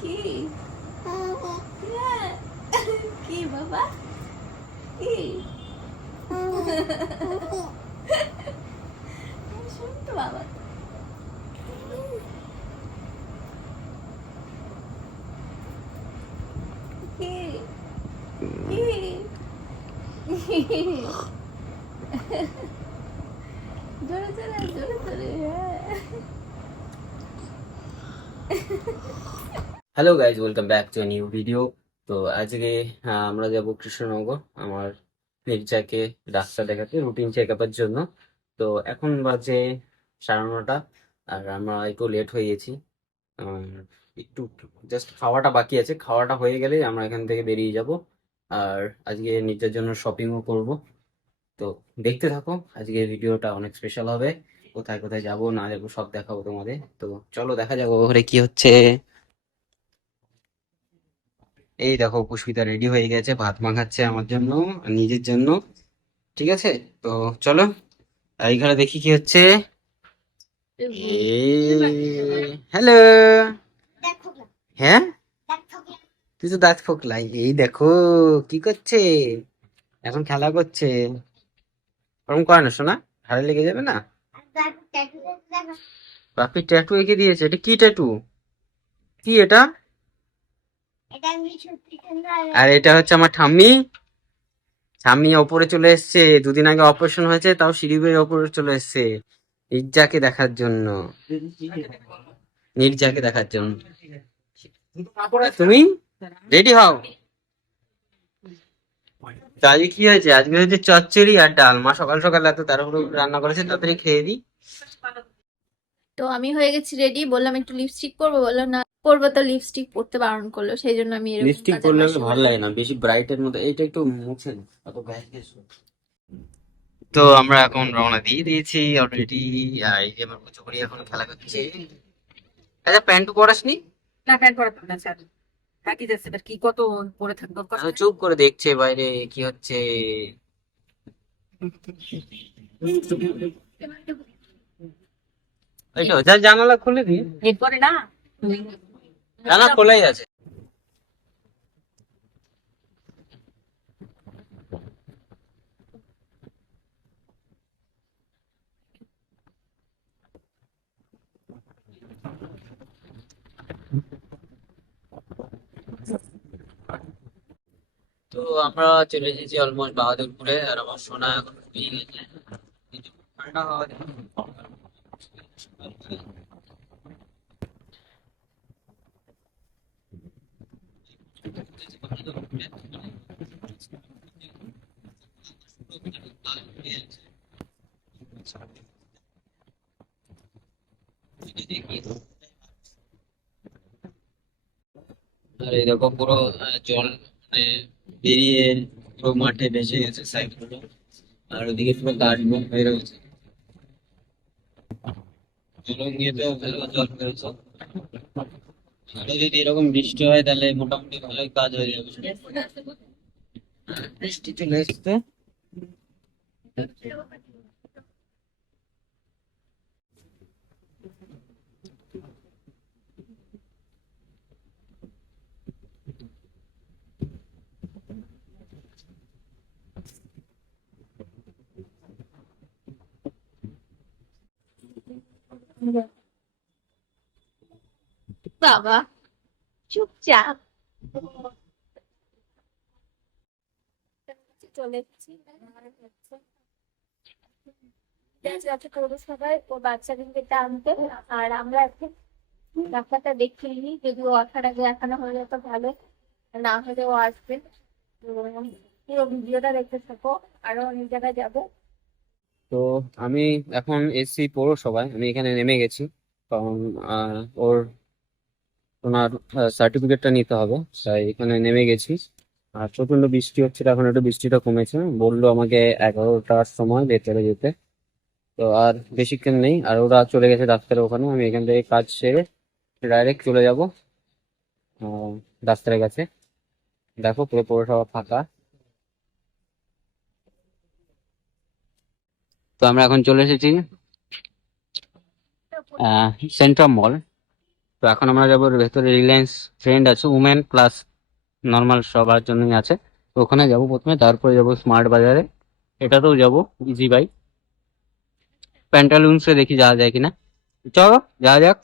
কি। কি বাবা? কি? শুন তো বাবা? কি? কি? জোরে জোরে জোরে জোরে হ্যাঁ। Hello guys welcome back to new video তো আজকে আমরা যাব কৃষ্ণনগর, আমার মির্জাকে ডাক্তার দেখাতে রুটিন চেক আপের জন্য। তো এখন বাজে সাড়ে নটা, আর আমরা একটু লেট হয়ে গেছি। একটু জাস্ট খাওয়াটা বাকি আছে। খাওয়াটা হয়ে গেলে আমরা এখান থেকে বেরিয়ে যাব। আর আজকে নিজের জন্য শপিংও করব। তো দেখতে থাকো, আজকে ভিডিওটা অনেক স্পেশাল হবে। কোথায় কোথায় যাব, না যাব, সব দেখাবো তোমাদের। তো চলো দেখা যাব ওখানে কি হচ্ছে। এই দেখো পুষ্পিতা রেডি হয়ে গেছে, ভাত মাখাচ্ছে আমার জন্য, নিজের জন্য, ঠিক আছে? তো চলো এইখানে দেখি কি হচ্ছে। হ্যালো হ্যাঁ? তুই তো দাঁত ফোকলাই, এই দেখো, কি করছে? এখন খেলা করছে। ওরকম করে না শোনা হাড়ে লেগে যাবে না? বাপি ট্যাটু এঁকে দিয়েছে, এটা কি ট্যাটু কি এটা? আর এটা হচ্ছে আমার ঠাম্মি। ঠাম্মি ওপরে চলে এসেছে। দুদিন আগে অপারেশন হয়েছে, তাও সিঁড়ি বেয়ে ওপরে চলে এসেছে। নির্জাকে দেখার জন্য। নির্জাকে দেখার জন্য। তুমি? রেডি হও? তো আজকে কি হয়েছে? আজকে হচ্ছে চচ্চড়ি আর ডাল। মা সকাল সকাল এত তাড়াহুড়ো রান্না করেছে, তাড়াতাড়ি খেয়ে দিই তো আমি হয়ে গেছি রেডি বললাম একটু লিপস্টিক পরবো বলল না। পরবো তো লিপস্টিক পরতে বারণ করল সেই জন্য আমি এরকম লিপস্টিক করলে মাসে ভালো লাগে না বেশি ব্রাইটের মতো এইটা একটু মুছে না তো আমরা এখন রওনা দিয়ে দিয়েছি অলরেডি আর এই যে আমার করি এখন খেলা করছে। আচ্ছা প্যান্ট পরাসনি না? প্যান্ট পরাতাম না স্যার। থাকি যাচ্ছে কি কত পরে থাকব চুপ করে দেখছে বাইরে কি হচ্ছে। এই তো যা জানালা খুলে দি এরপরে না? জানালা খোলাই আছে। তো আমরা চলে এসেছি অলমোস্ট বাহাদুরপুরে, আর আমার সোনা এখন ঠান্ডা হাওয়া আর এই দেখো পুরো আহ, জল মানে বেরিয়ে পুরো মাঠে ভেসে গেছে সাইডগুলো আর ওদিকে পুরো গাছ হয়ে রয়েছে জলঙ্গিতেও ভালো জল বেরোচ্ছে আরও যদি এরকম বৃষ্টি হয় তাহলে মোটামুটি ভালোই কাজ হয়ে যাবে বৃষ্টি চলে এসছে। বাবা চুপচাপ চলে আর আমরা এখন ডাক্তারটা দেখিয়ে নিই যদি ও দেখানো হয়ে ভালো না হলে ও আসবে দেখতে থাকো আরও অনেক জায়গায় যাব তো আমি এখন এসছি পৌরসভায়, আমি এখানে নেমে গেছি। কারণ ওর ওনার সার্টিফিকেটটা নিতে হবে। তাই এখানে নেমে গেছি। আর প্রচণ্ড বৃষ্টি হচ্ছিল এখন একটু বৃষ্টিটা কমেছে। বলল আমাকে এগারোটার সময় ভেতরে যেতে। তো আর বেশিক্ষণ নেই। আর ওরা চলে গেছে ডাক্তারের ওখানে। আমি এখান থেকে কাজ সেরে ডাইরেক্ট চলে যাব ডাক্তারের কাছে। দেখো পুরো পৌরসভা ফাঁকা। তো আমরা এখন চলে এসেছি সেন্ট্রাম মল তো এখন আমরা যাব ভেতরে রিলায়েন্স ট্রেন্ড আছে উমেন প্লাস নর্মাল সবার জন্যই আছে। তো ওখানে যাব প্রথমে তারপরে যাব স্মার্ট বাজারে। এটাতেও যাব ইজি বাই প্যান্টালুন্সে দেখি যাওয়া যায় কিনা। চলো যাওয়া যাক।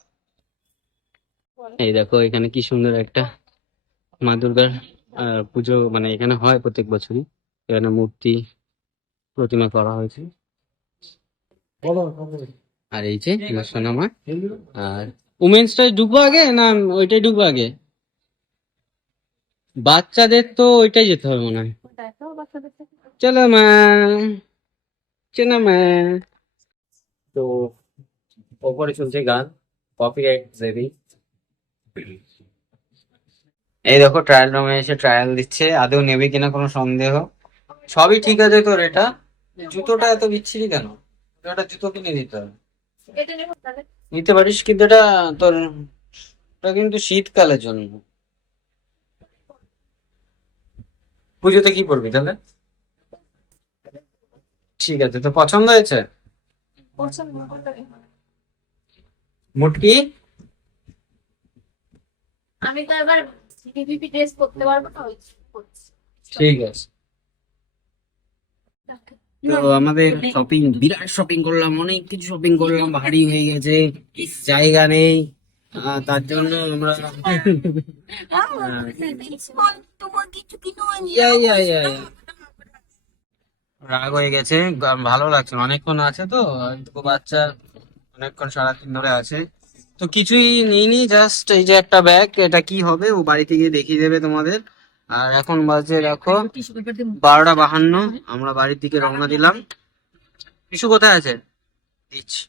এই দেখো এখানে কি সুন্দর একটা মা দুর্গার পুজো মানে এখানে হয় প্রত্যেক বছরই। এখানে মূর্তি প্রতিমা করা হয়েছে। আর এই যে সোনামা। আর উমেন্সটাই ঢুকবো আগে না ওইটাই ঢুকবো আগে? বাচ্চাদের তো ওইটাই যেতে হবে মনে হয়। চলো মা চলো মা। তো ওপরে চলছে গান কপিরাইট দেবি। এই দেখো ট্রায়াল রুমে এসে ট্রায়াল দিচ্ছে। আদৌ নেবে কিনা কোনো সন্দেহ? সবই ঠিক আছে তোর এটা? জুতোটা এত বিচ্ছিরি কেন? একটা জুতো কিনে দিতে হবে। এটা নিতে পারিস কিন্তু এটা তোর এটা কিন্তু শীতকালের জন্য পুজোতে কি পরবি তাহলে? ঠিক আছে তো পছন্দ হয়েছে। মুটকি? আমি তো এবার ডিভিপি ড্রেস করতে পারব না ঠিক আছে। তো আমাদের শপিং বিরাট শপিং করলাম অনেক কিছু শপিং করলাম ভারী হয়ে গেছে জায়গা নেই তার জন্য আমরা ইয়া। রাগ হয়ে গেছে ভালো লাগছে অনেকক্ষণ আছে তো বাচ্চা অনেকক্ষণ সারাদিন ধরে আছে। তো কিছুই নিইনি জাস্ট এই যে একটা ব্যাগ এটা কি হবে ও বাড়ি থেকে দেখিয়ে দেবে তোমাদের। আর এখন বাজে দেখো বারোটা বাহান্ন আমরা বাড়ির দিকে রওনা দিলাম। কিছু কোথায় আছে? দিচ্ছি।